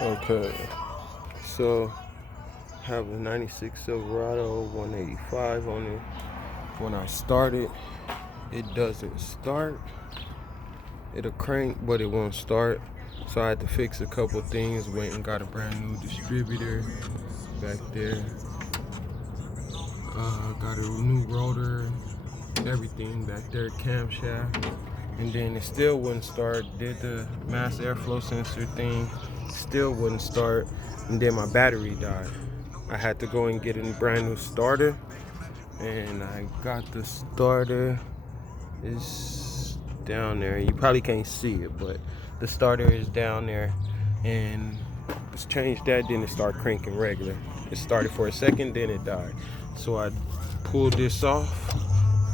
Okay, so I have a 96 Silverado 185 on it. When I start it, it doesn't start. It'll crank, but it won't start. So I had to fix a couple things. Went and got a brand new distributor back there. Got a new rotor, everything back there, camshaft. And then it still wouldn't start. Did the mass airflow sensor thing, still wouldn't start. And then my battery died. I had to go and get a brand new starter. And I got the starter. It's down there. You probably can't see it, but the starter is down there. And let's change that, then it started cranking regular. It started for a second, then it died. So I pulled this off,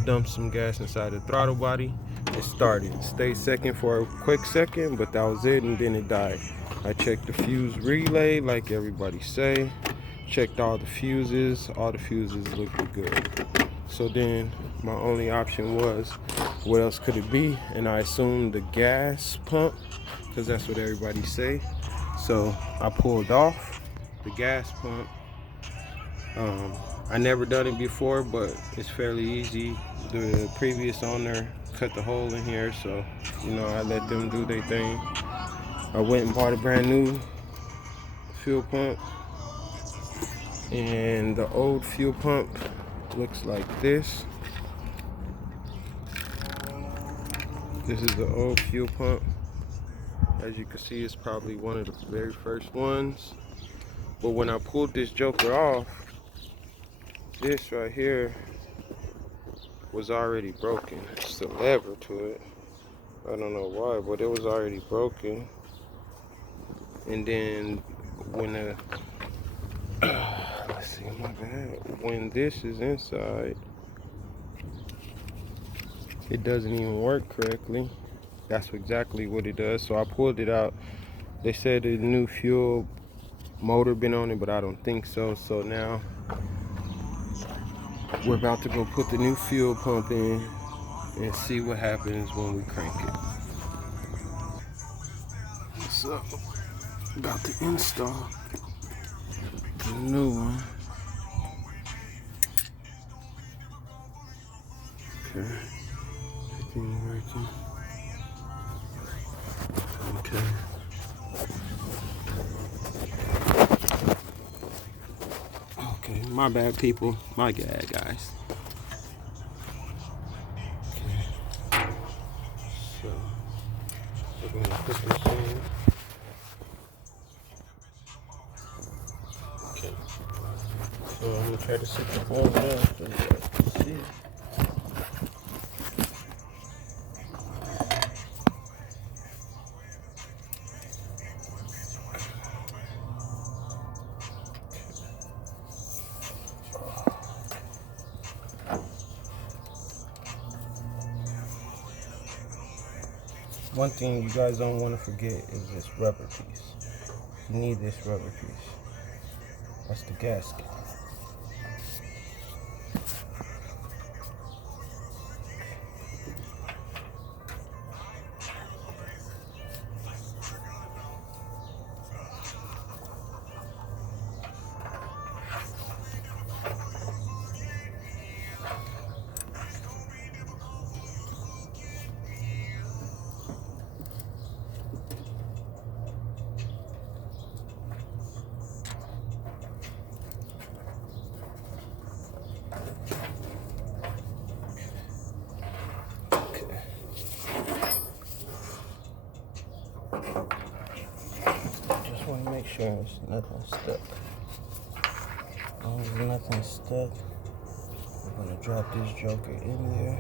dumped some gas inside the throttle body. It started. It stayed second for a quick second, but that was it, and then it died. I checked the fuse relay like everybody say. Checked all the fuses. All the fuses looked good. So then my only option was, what else could it be? And I assumed the gas pump, because that's what everybody say. So I pulled off the gas pump. I never done it before, but it's fairly easy. The previous owner cut the hole in here, so I let them do their thing. I went and bought a brand new fuel pump, and the old fuel pump looks like this. This is the old fuel pump. As you can see, it's probably one of the very first ones. But when I pulled this joker off, this right here was already broken. It's the lever to it. I don't know why, but it was already broken. And then when the let's see, my bad. When this is inside, it doesn't even work correctly. That's exactly what it does. So I pulled it out. They said the new fuel motor been on it, but I don't think so. So now we're about to go put the new fuel pump in and see what happens when we crank it. So about to install the new one. Okay, everything working. Okay. Okay, my bad, people. My bad, guys. Okay. So we're gonna put this in. Okay. So I'm gonna try to set the ball down so you guys can see it. One thing you guys don't want to forget is this rubber piece. You need this rubber piece. That's the gasket. Just want to make sure there's nothing stuck. As long as nothing's stuck, I'm going to drop this joker in there.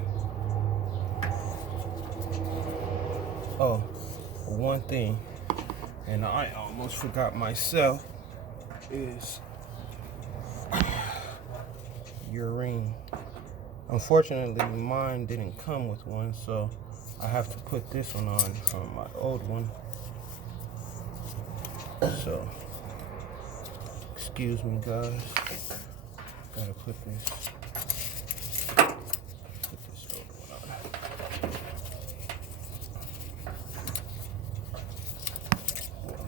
Oh, one thing, and I almost forgot myself, is your ring. Unfortunately, mine didn't come with one, so I have to put this one on from my old one. So, excuse me, guys. Gotta put this old one on.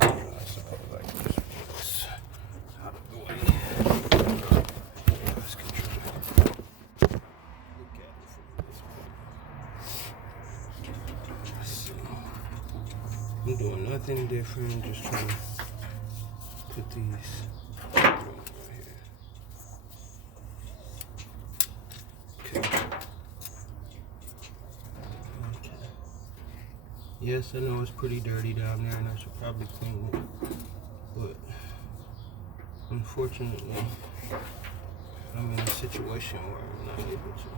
I suppose I I'm doing nothing different. I'm just trying to put these right here. Okay. Yes, I know it's pretty dirty down there, and I should probably clean it, but unfortunately, I'm in a situation where I'm not able to.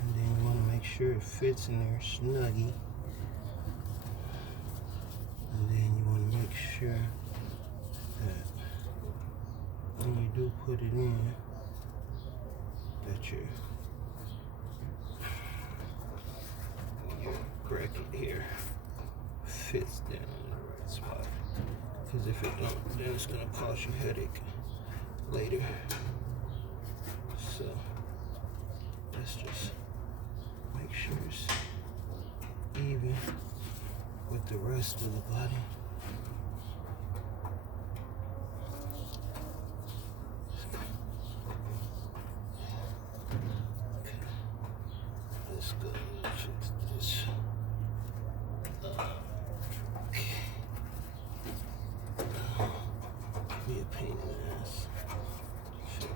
And then you want to make sure it fits in there snuggy. And then you want to make sure that when you do put it in, that your bracket here fits down in the right spot. Because if it don't, then it's going to cause you headache later. So let's just make sure it's even with the rest of the body. Okay. Let's go fix this. Be a pain in the ass. Fix.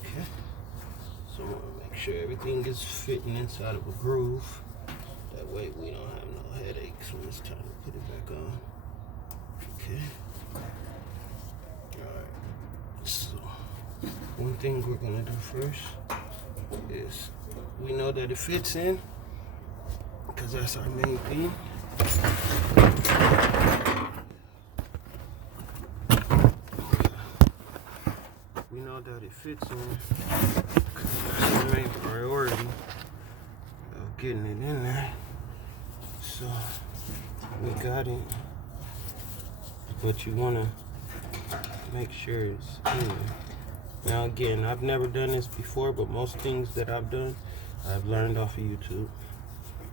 Okay. So I want to make sure everything is fitting inside of a groove. That way we don't have no headaches when it's time to put it back on. Okay. Alright. So one thing we're gonna do first is we know that it fits in, because that's our main thing. We know that it fits in, that's the main priority of getting it in there. So we got it, but you want to make sure it's in there. Now again, I've never done this before, but most things that I've done, I've learned off of YouTube.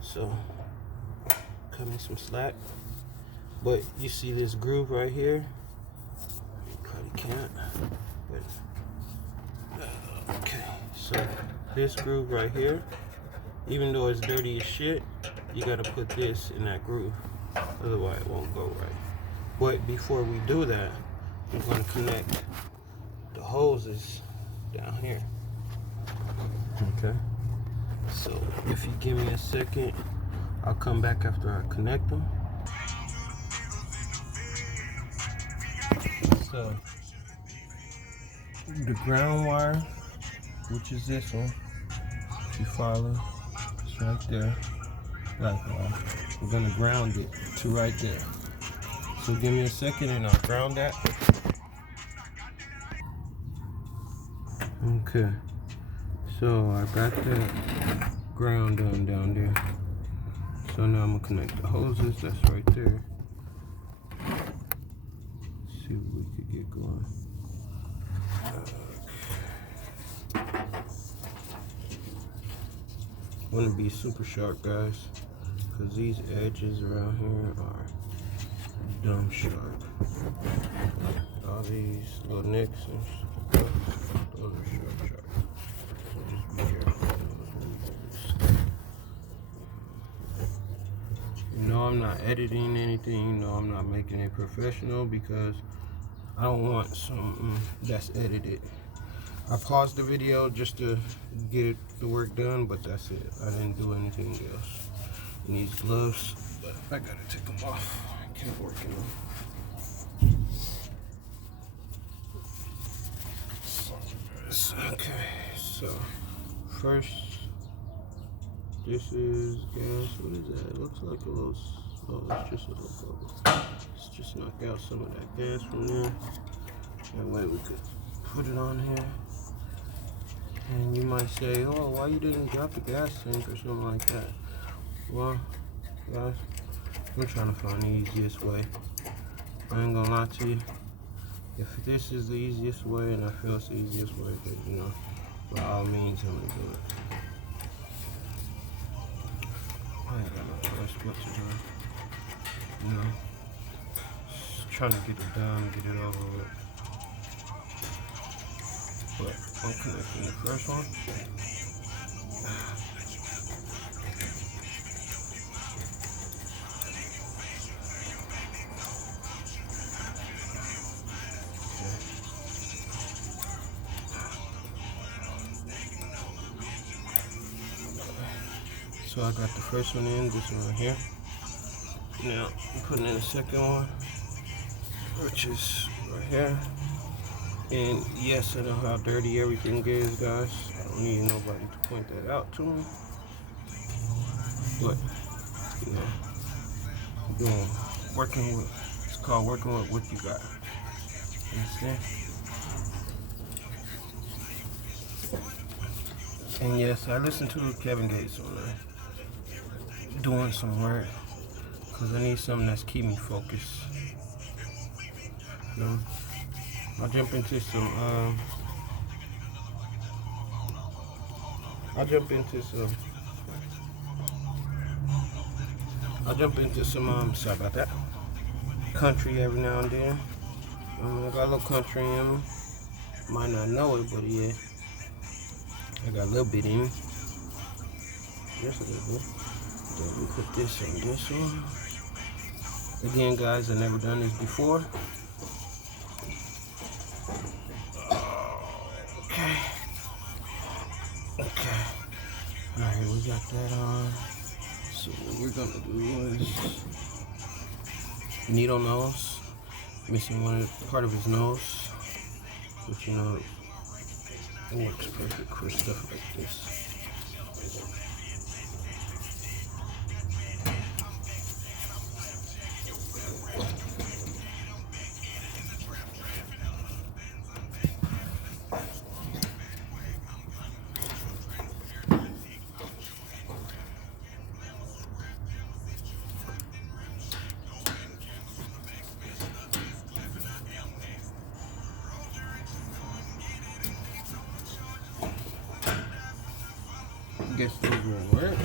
So, cut me some slack. But you see this groove right here? You probably can't, but okay. So this groove right here, even though it's dirty as shit, you gotta put this in that groove, otherwise it won't go right. But before we do that, we're gonna connect the hoses down here. Okay. So if you give me a second, I'll come back after I connect them. So the ground wire, which is this one, if you follow, it's right there. We're gonna ground it to right there. So give me a second and I'll ground that. Okay, so I got that ground done down there. So now I'm gonna connect the hoses, that's right there. Let's see what we could get going. I want to be super sharp, guys, because these edges around here are dumb sharp. All these little nicks and stuff, those are sharp. So just be careful. You know I'm not editing anything, you know I'm not making it professional, because I don't want something that's edited. I paused the video just to get the work done, but that's it. I didn't do anything else. And these gloves, but I gotta take them off. I can't work in them. Okay, so first, this is gas. What is that? It looks like a little, oh, it's just a little bubble. Let's just knock out some of that gas from there. That way we could put it on here. And you might say, oh, why you didn't drop the gas tank or something like that? Well, guys, I'm trying to find the easiest way. I ain't gonna lie to you. If this is the easiest way and I feel it's the easiest way, then, you know, by all means, I'm gonna do it. I ain't got no choice but to do it, you know. trying to get it done, get it over with. But I'm connecting the first one. So I got the first one in, this one right here. Now I'm putting in the second one, which is right here. And yes, I know how dirty everything is, guys. I don't need nobody to point that out to me. But, you know, working with, it's called working with what you got. Understand? And yes, I listened to Kevin Gates on doing some work, because I need something that's keep me focused. You know? I'll jump into some sorry about that, country every now and then. I got a little country in me. Might not know it, but yeah, I got a little bit in me. Just a little bit. Then we put this on this one. Again, guys, I've never done this before. Okay. Alright, we got that on. So what we're gonna do is needle nose. Missing part of his nose. But you know, it works perfect for stuff like this. Guess those will work.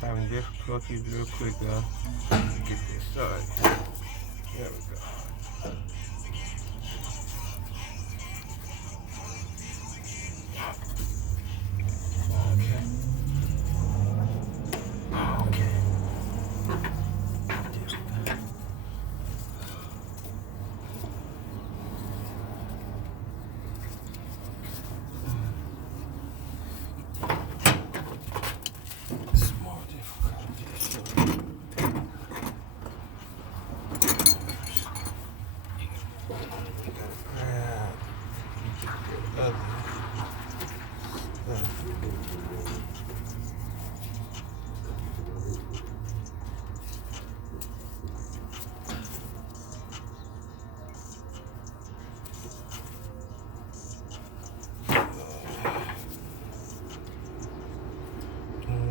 Having difficulties real quick, get this side. There we go.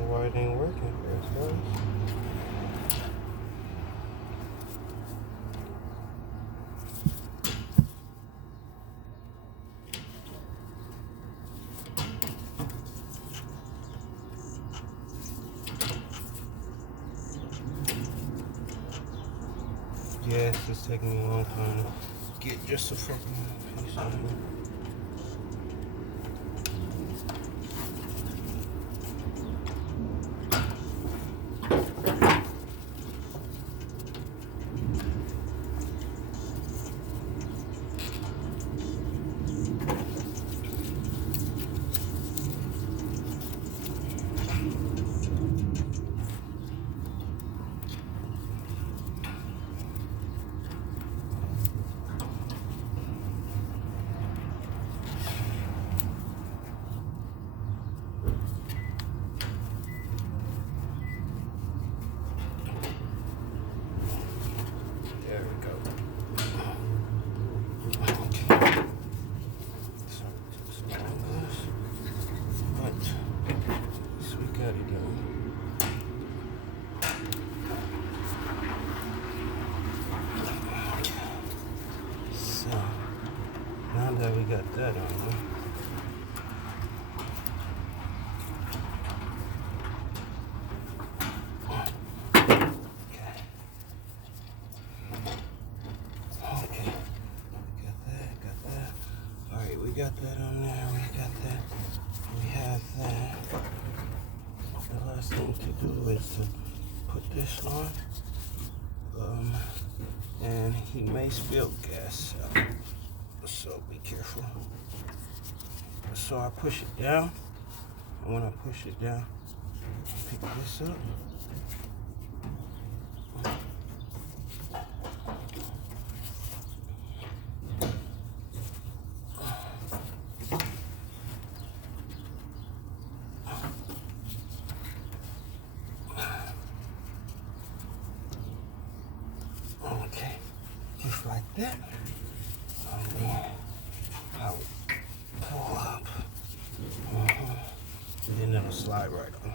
Why it ain't working for us, guys? Yes, it's taking me a long time to get just a fucking piece of it. Now that we got that on there. We got that on there, we got that, we have that. The last thing to do is to put this on, and he may spill gas out, so be careful. So I push it down, and when I push it down, pick this up. Okay, just like that. And then I will pull up. And then it'll slide right on.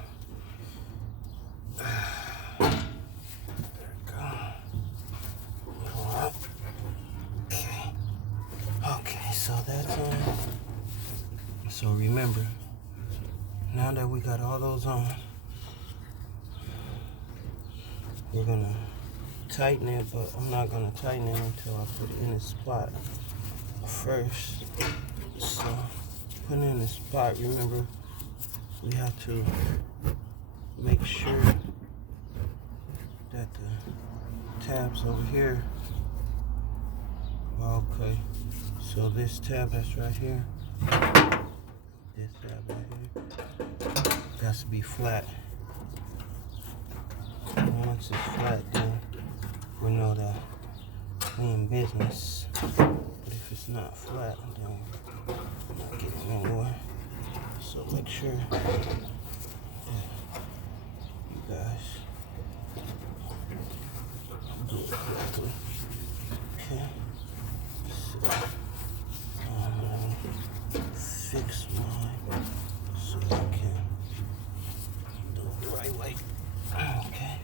There we go. Pull up. Okay. Okay, so that's on. So remember, now that we got all those on, we're gonna tighten it, but I'm not gonna tighten it until I put it in the spot first. So putting it in the spot, remember, we have to make sure that the tabs over here are okay. So this tab that's right here, this tab right here, got to be flat. And once it's flat, then we know that we in business. But if it's not flat, then we're not getting nowhere. So make sure that you guys do it correctly. Okay. So I'm gonna fix mine so I can do it the right way. Okay.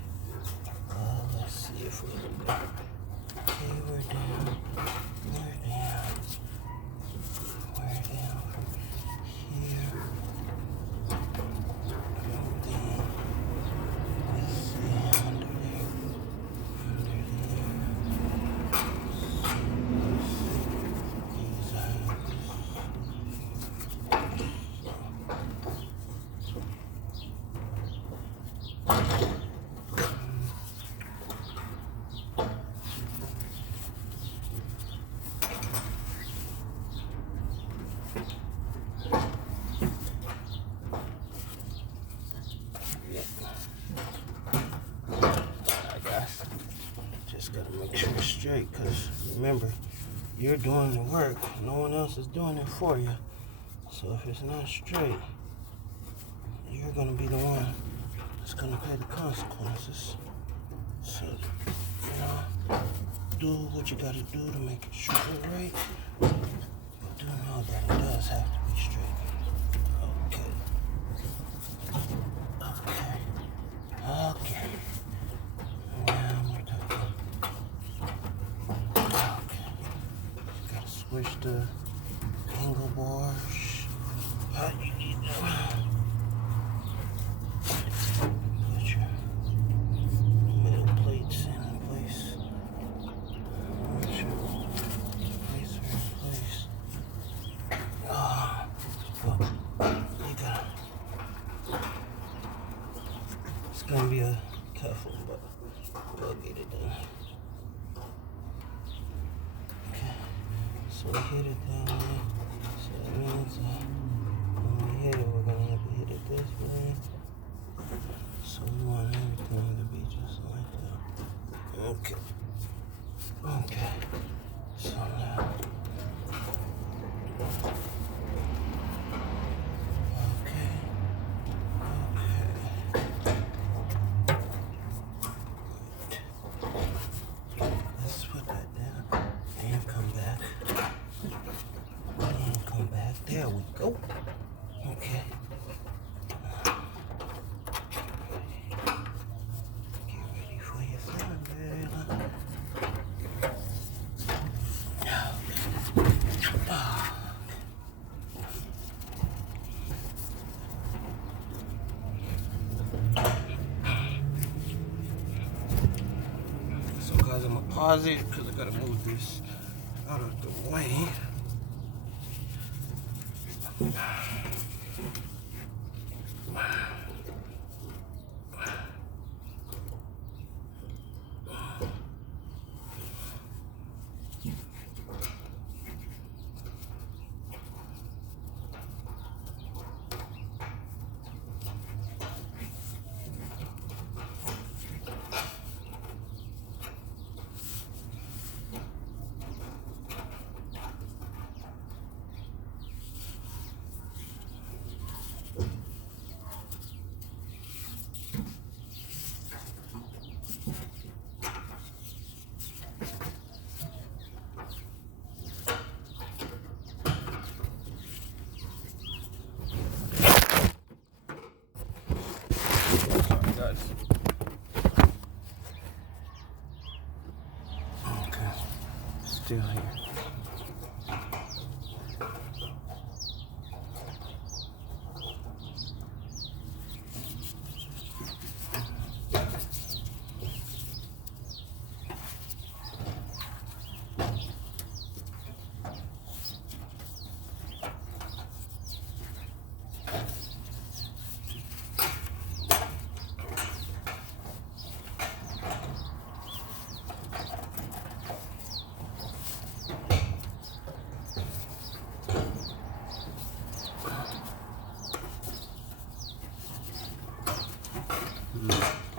Let's see if we can go. Okay, we're down. We're down. We're down from here. And then let's see under there. Under there. So these are just gotta make sure it's straight, because remember, you're doing the work, no one else is doing it for you. So if it's not straight, you're gonna be the one that's gonna pay the consequences. So, you know, do what you gotta do to make it straight and right, but do know that it does have to be straight. Okay. Okay. Okay. Now we're talking. Okay. Gotta switch the angle bars. Put your middle plates in place. Put your plates are in place. You got. It's gonna be a tough one, but we'll get it done. Okay, so we hit it down there. So that means when we hit it, we're gonna have to hit it this way. So we want everything to be just like that. Okay. Okay. So now. Okay. Let's put that down and come back. And come back. There we go. Okay. Get ready for your fun, girl. I'm gonna pause it because I gotta move this out of the way. Okay, still here. Mm.